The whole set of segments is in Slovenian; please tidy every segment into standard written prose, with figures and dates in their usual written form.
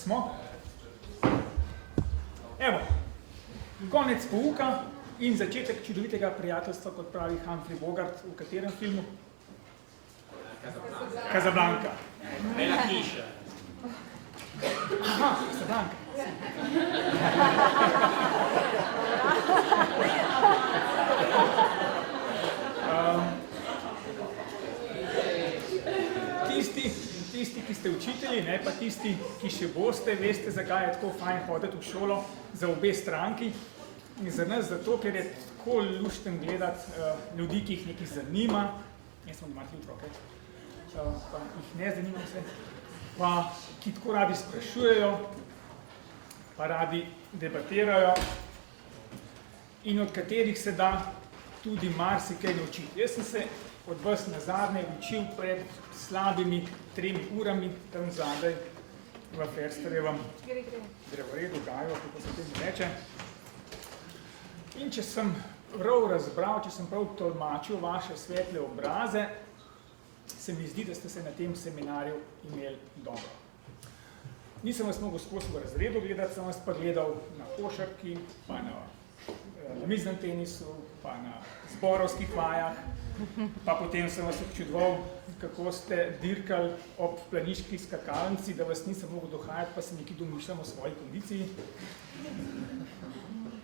smo. Evo, konec pouka in začetek čudovitega prijateljstva, kot pravi Humphrey Bogart, v katerem filmu? Casablanca. Bela hiša. Aha, Casablanca. Tisti, ki ste učitelji, ne, pa tisti, ki še boste, veste, zakaj je tako fajn hoditi v šolo za obe stranki. In za nas zato, ker je tako lušten gledati ljudi, ki jih nekaj zanima. Jaz sem malo otroke, pa jih ne zanima vse. Pa ki tako radi sprašujejo, pa radi debatirajo in od katerih se da tudi marsikaj naučiti. Jaz sem se od vas nazadnje učil pred slabimi 3 urami tam zadaj v Fersterjevem drevoredu, gaju, kako se temu reče. In če sem prav razbral, če sem prav tolmačil vaše svetle obraze, se mi zdi, da ste se na tem seminarju imeli dobro. Nisem vas mogel skozi v razredu gledati, sem vas pa gledal na košarki, pa na namiznem tenisu, pa na zborovskih vajah, pa potem sem vas občudoval, kako ste dirkali ob planiški skakalnici, da vas nisem mogel dohajati, pa se nekaj domišljam o svoji kondiciji.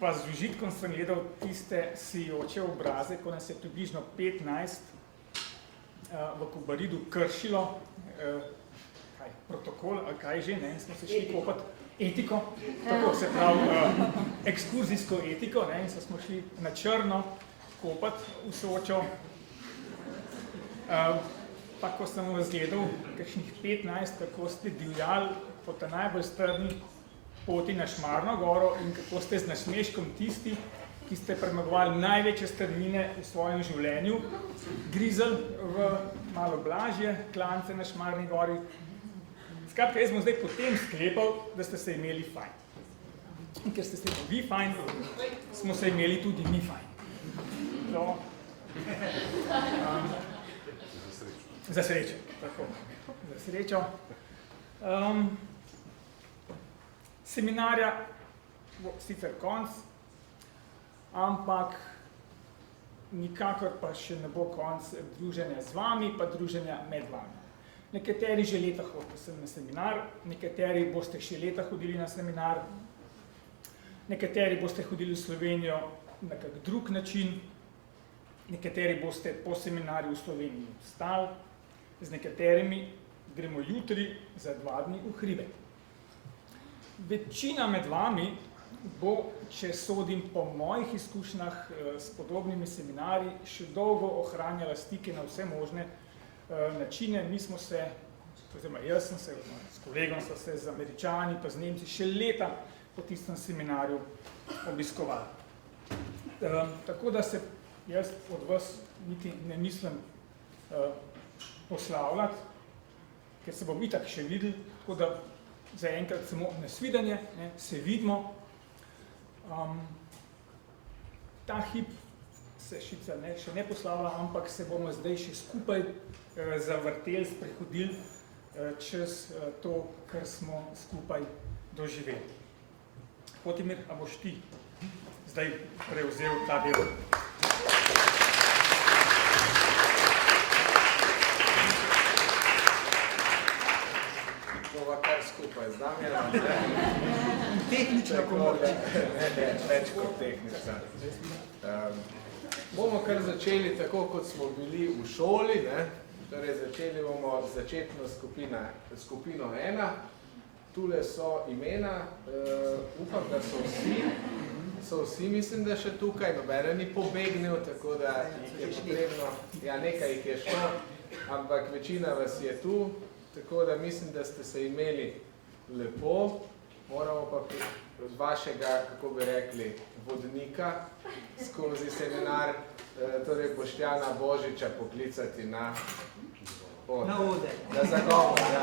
Pa z užitkom sem gledal tiste sijoče obraze, ko nas je približno 15 v Kobaridu kršilo protokol, ali kaj že, ne, smo se šli kopati etiko, tako se pravi ekskurzijsko etiko, ne, in smo šli na črno kopati v Sočo. Pa ko sem vas gledal, kakšnih 15, kako ste divjali po ta najbolj strni poti na Šmarno goro in kako ste z nasmeškom tisti, ki ste premagovali največje strmine v svojem življenju, grizali v malo blažje klance na Šmarni gori. Skratka, jaz bom zdaj potem sklepal, da ste se imeli fajn. In ker ste se imeli vi fajn, smo se imeli tudi mi fajn. Za srečo, tako, za srečo. Seminarja bo sicer konc, ampak nikakor pa še ne bo konc druženja z vami, pa druženja med vami. Nekateri že leta hodite sem na seminar, nekateri boste še leta hodili na seminar, nekateri boste hodili v Slovenijo na kak drug način, nekateri boste po seminarju v Sloveniji ostali, z nekaterimi gremo jutri za 2 dni v hribe. Večina med vami bo, če sodim po mojih izkušnjah s podobnimi seminarji, še dolgo ohranjala stike na vse možne načine. Mi smo se, oziroma jaz sem se, s kolegom so se z Američani pa z Nemci še leta po tistem seminarju obiskovali. Tako da se jaz od vas niti ne mislim poslavljati, ker se bom itak še videli, tako da zaenkrat samo nasvidenje, ne, se vidimo. Ta hip se še ne poslavlja, ampak se bomo zdaj še skupaj zavrteli, sprehodili čez to, kar smo skupaj doživeli. Potimir, a boš ti zdaj prevzel ta del? Kar skupaj z Damjanom. Tehnična pomoč. Ne, več kot tehnica. Bomo kar začeli tako, kot smo bili v šoli, ne? Torej, začeli bomo začetno skupino 1. Tule so imena, upam, da so vsi, mislim, da še tukaj, nobene ni pobegnil, tako da jih je potrebno, ja, nekaj jih je šlo, ampak večina vas je tu. Tako da mislim, da ste se imeli lepo, moramo pa od vašega, kako bi rekli, vodnika skozi seminar, torej Boštjana Božiča poklicati na oder. Na zagovor, ja.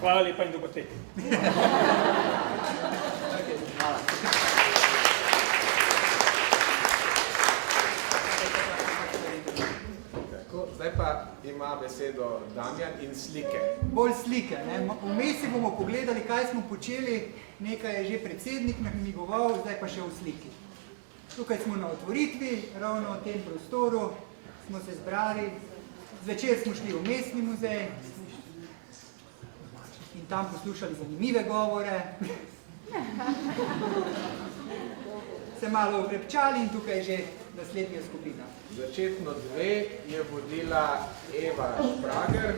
Hvala lepa in dober tek. Zdaj pa ima besedo Damjan in slike. Bolj slike. Vmes si bomo pogledali, kaj smo počeli, nekaj je že predsednik namigoval, zdaj pa še v sliki. Tukaj smo na otvoritvi, ravno v tem prostoru smo se zbrali. Zvečer smo šli v mestni muzej in tam poslušali zanimive govore. Se malo ukrepčali in tukaj je že naslednja skupina. Začetno 2 je vodila Eva Šprager.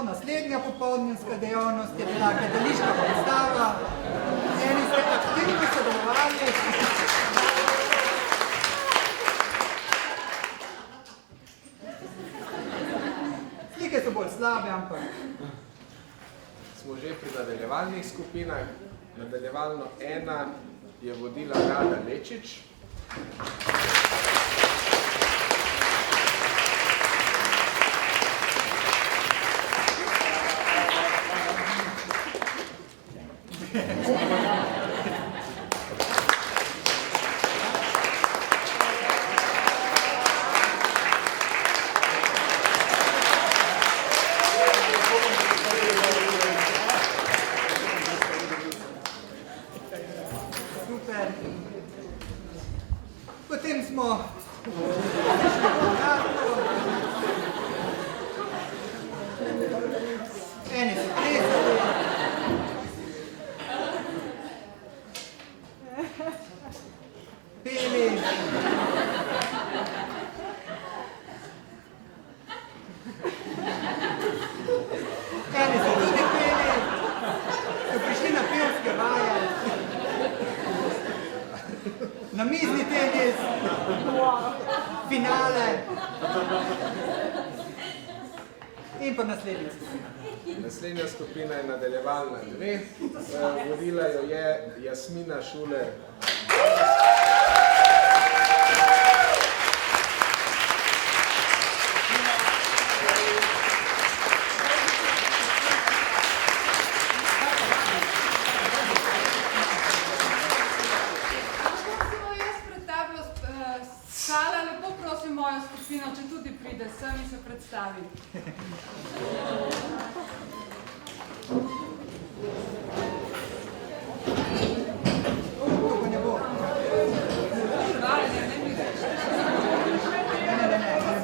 Naslednja popoldanska dejavnost je bila gledališka predstava. Eni ste aktivno sodelovali. Slike so bolj slabe, ampak... Smo že pri nadaljevalnih skupinah. Nadaljevalno 1 je vodila Rada Lečič. Potem smo eni so plesali, peli, eni so tudi peli, so prišli na pevske vaje, na mizni tenis, finale in pa naslednja skupina. Naslednja skupina je nadaljevalna 2. Vodila jo je Jasmina Šuler. Če tudi pride sem in se predstavi. To ne bo. Ne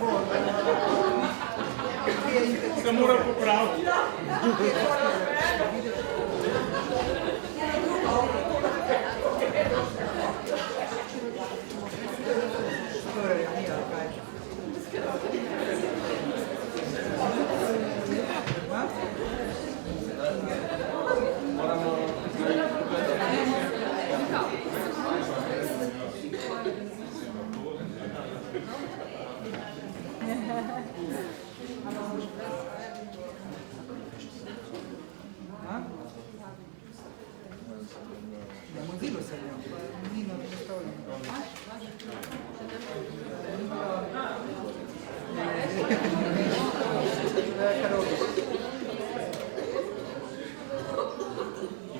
bo. Se mora popraviti. Mozilo se ni na predstavljeno.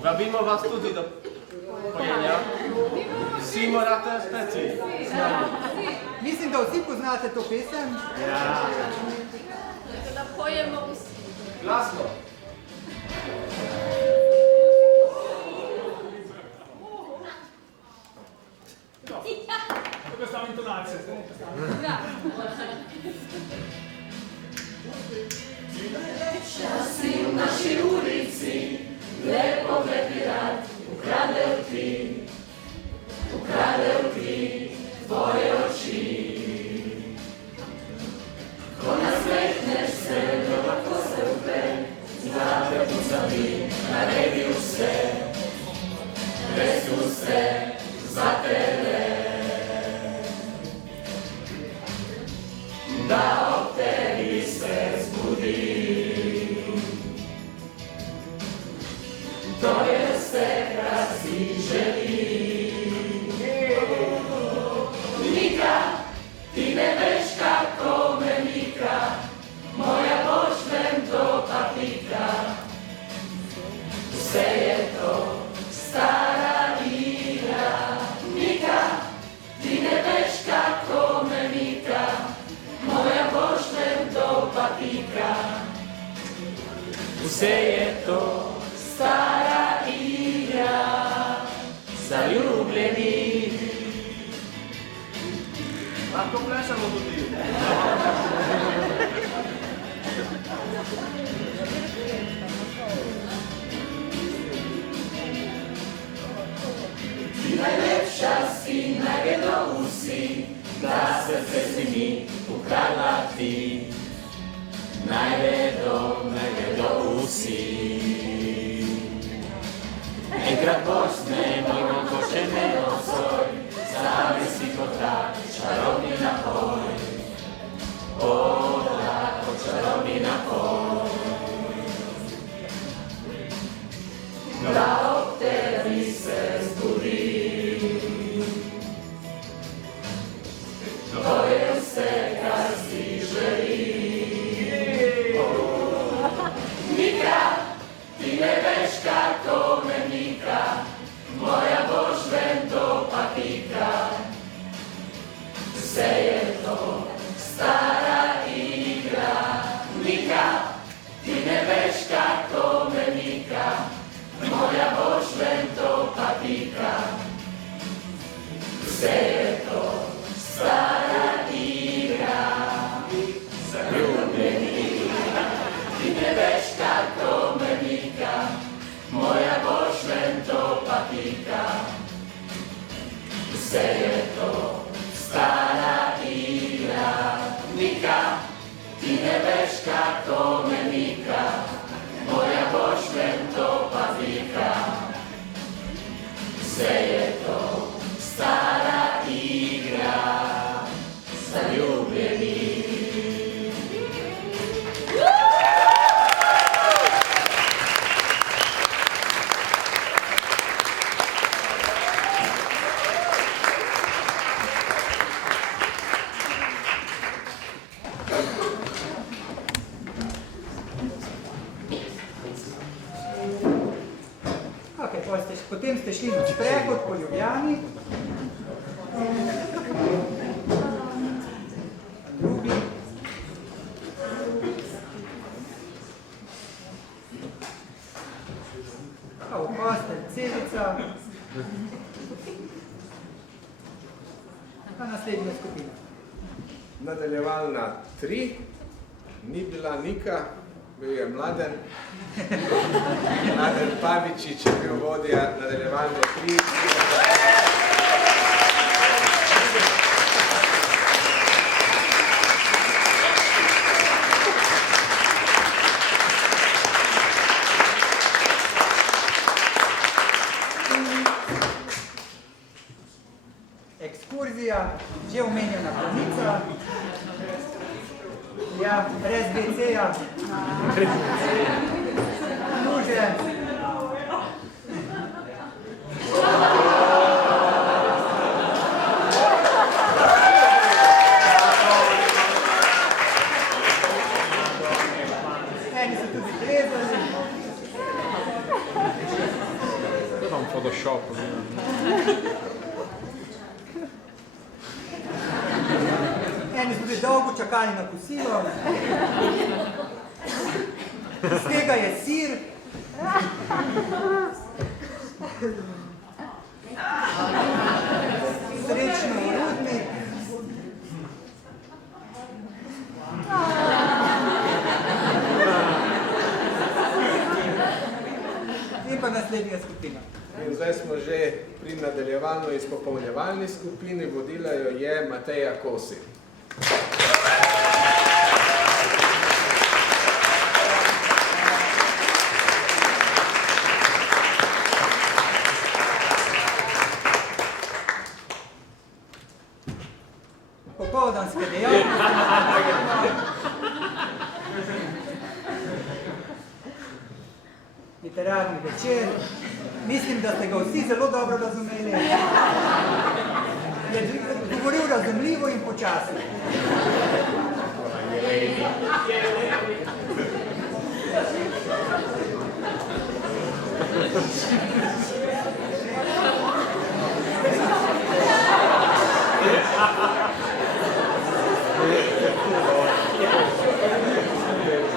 Vabimo vas tudi do pojenja. Vsi morate speti. Mislim, da vsi poznate to pesem. Ja. Da pojemo vsi. Glasno. To je samo intonacija. Ja. Časi v naši ulici, lepo bi rad ukradel ti tvoje oči. Ko nasmehneš se, da lahko se upe, zate pucami naredi vse, res vse za tebe. Vse je to stara igra zaljubljenih. Lahko plešamo tudi. Najlepša si, naj vedo vsi, da srce si mi ukradla ti. Naj vedo vsi. Enkrat boš z mimo, ko še ne osoj, sami si kot ta čarobni napoj. Tako čarobni napoj. Da ob tebi se zbudi. To je vse, kar si želim. Nika, ti ne veš, kako me nika, moja boš ven to pa pika. Vse je to stara igra. Nika, ti ne veš, kako me nika, moja boš ven to pa pika. Vse je to stara igra zaljubljenih. Ti ne veš, kako me nika, moja boš ven to pa pika. Vse je to stara igra. Nika, ti ne veš, kako me nika, moja boš ven to pa pika. Vse je to stara igra zaljubljenih. Potem ste šli na sprehod po Ljubljani. Drugi. Postelj, celica. Pa naslednja skupina. Nadaljevalna 3, ni bila Nika, bil je Mladen. Mladen Pavičič je bil vodja nadaljevalne 3. Ekskurzija, že omenjena Planica. Ja, brez WC-ja. Luže. Eni so tudi plezali. To tam Photoshop. Eni so tudi dolgo čakali na kosilo. Iz tega je sir. Srečno v Rudnik. In pa naslednja skupina. In zdaj smo že pri nadaljevalno izpopolnjevalni skupini, vodila jo je Mateja Kosi. Popoldanske dejavnosti. Literarni večer. Mislim, da ste ga vsi zelo dobro razumeli. Je govoril razumljivo in počasi.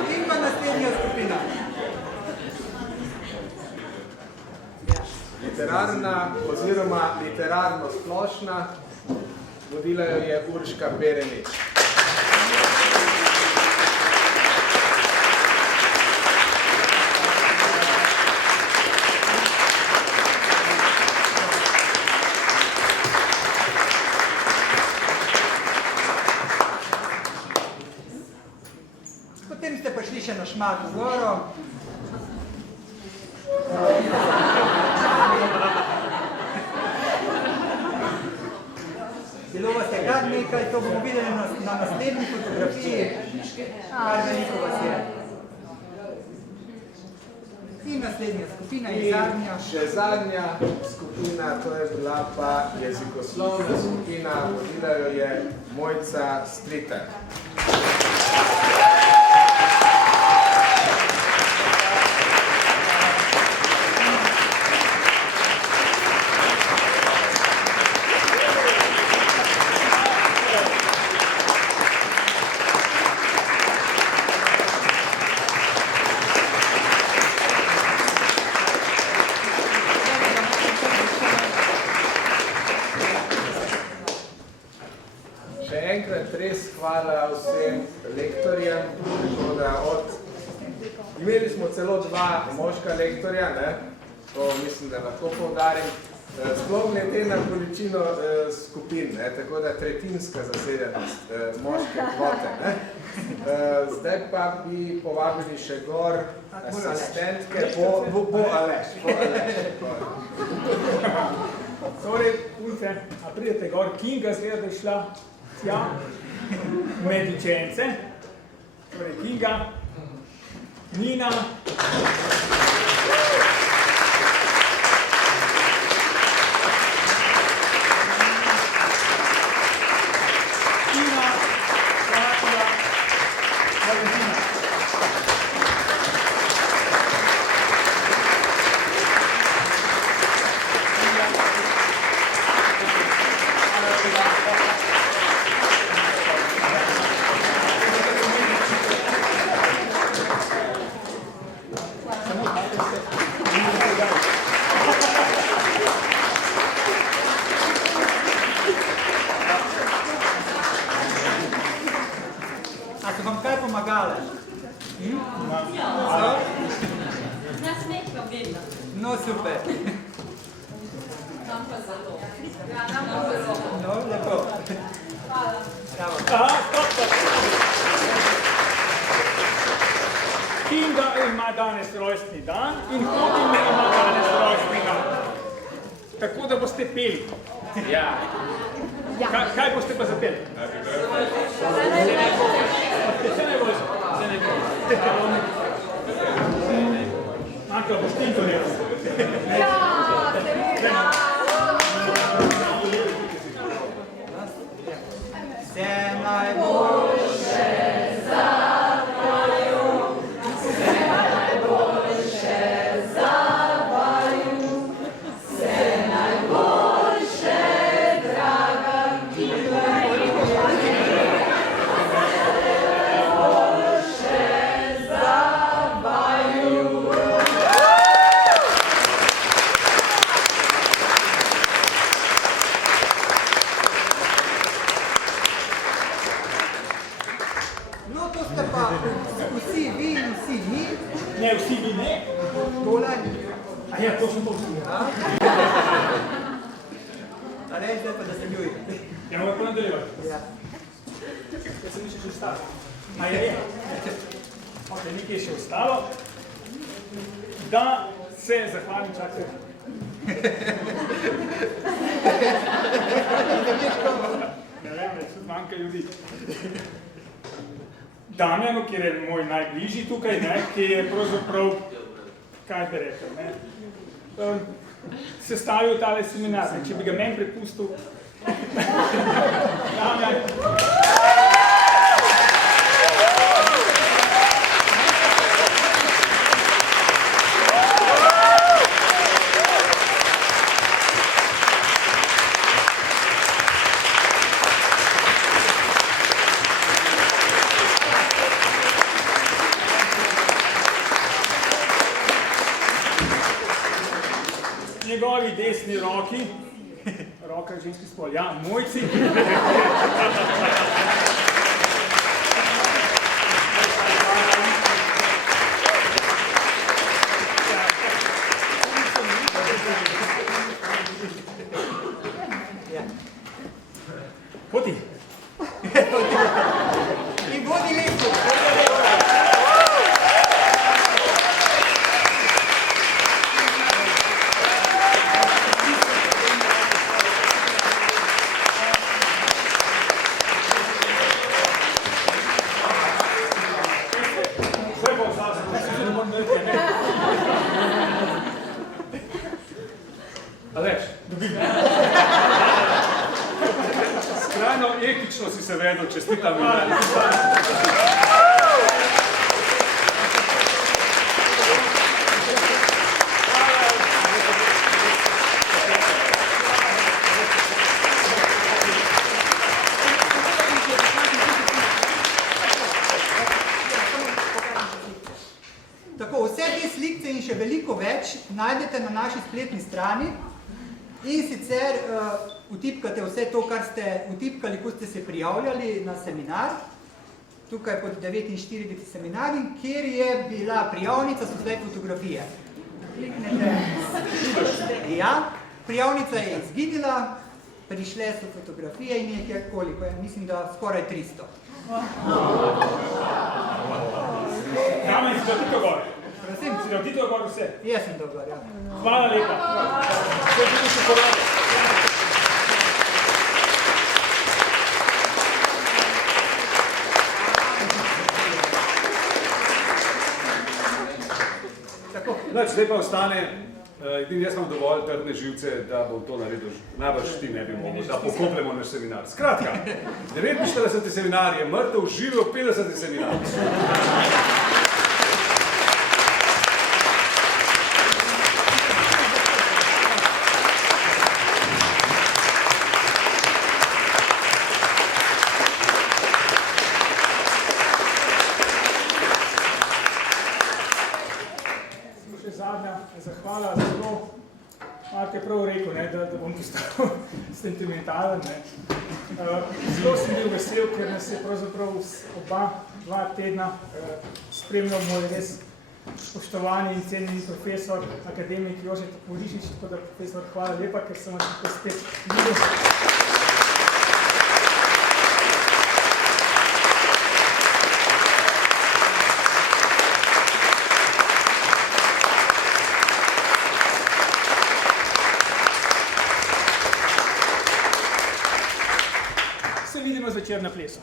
In pa naslednja skupina. literarna oziroma literarno splošna. Vodila jo je Urška Perenič. Potem ste pa šli še na Šmarno goro. Bilo vas je kar nekaj, to bomo videli na naslednji fotografiji. Kar veliko vas je. In naslednja skupina je zadnja. Še zadnja skupina, to je bila pa jezikoslovna skupina, vodila jo je Mojca Stritar. Hvala vsem lektorjem, imeli smo celo 2 moška lektorja, to mislim, da lahko poudarim, sploh glede na količino skupin, tako da tretjinska zasedenost moške kvote. Zdaj pa bi povabili še gor asistentke, bo Aleš. Torej, punce, a pridete gor, Kinga zgleda, da je šla tja, med učence, torej Kinga, Nina, Tina, Katja, Valentina. No, super. No, lepo. Kinga ima danes rojstni dan in Hodina ima danes rojstni dan. Tako da boste peli. Ja. Kaj boste pa zapeli? Se ne bo. Marko, boš ti to rekel? Ja, seveda. Vse najboljše za vaju, vse najboljše za vaju, vse najboljše, draga Kinga. Ne, vsi vi ne. Tole? A ja, to sem to vsi. A ne, zdaj pa da se ljuj. Ja, moram pa nadaljevati. Ja. Jaz sem še ostalo. A je. Ok, nekaj je še ostalo. Da se zahvalim, čakaj. Ne vem, tudi manjka ljudi. Damjanu, ki je moj najbližji tukaj, ki je pravzaprav, kaj bi rekel, sestavil tale seminar, če bi ga meni prepustil. Damjan. Njegovi desni roki, roka je ženski spol, ja, mojci. Poti. In vodi lepo. Aleš, skrajno etično si se vedel, čestitam mi. Tako, vse te slikce in še veliko več najdete na naši spletni strani. In sicer vtipkate vse to, kar ste vtipkali, ko ste se prijavljali na seminar, tukaj pod 49. seminar, kjer je bila prijavnica, so zdaj fotografije. Kliknete. Ja, prijavnica je izginila, prišle so fotografije in je koliko, mislim, da skoraj 300. Kamen, si dal ti to gor? Prosim? Si dal ti to gor vse? Jaz sem dober, ja. Hvala lepa. To je tudi še porado. Zdaj pa ostane, edini jaz imam dovolj trdne živce, da bom to naredil, najbrž ti ne bi mogel, da pokopljamo naš seminar. Skratka, 49. seminar je mrtev, živijo 50. seminar. Zahvala, zelo, Mark je prav rekel, da bom postal sentimentalen. Zelo sem bil vesel, ker nas je pravzaprav dva tedna spremljal moj res spoštovani in cenjeni profesor, akademik Jože Toporišič, tako da profesor, hvala lepa, ker sem vas tako spet videl. Zvečer na plesu.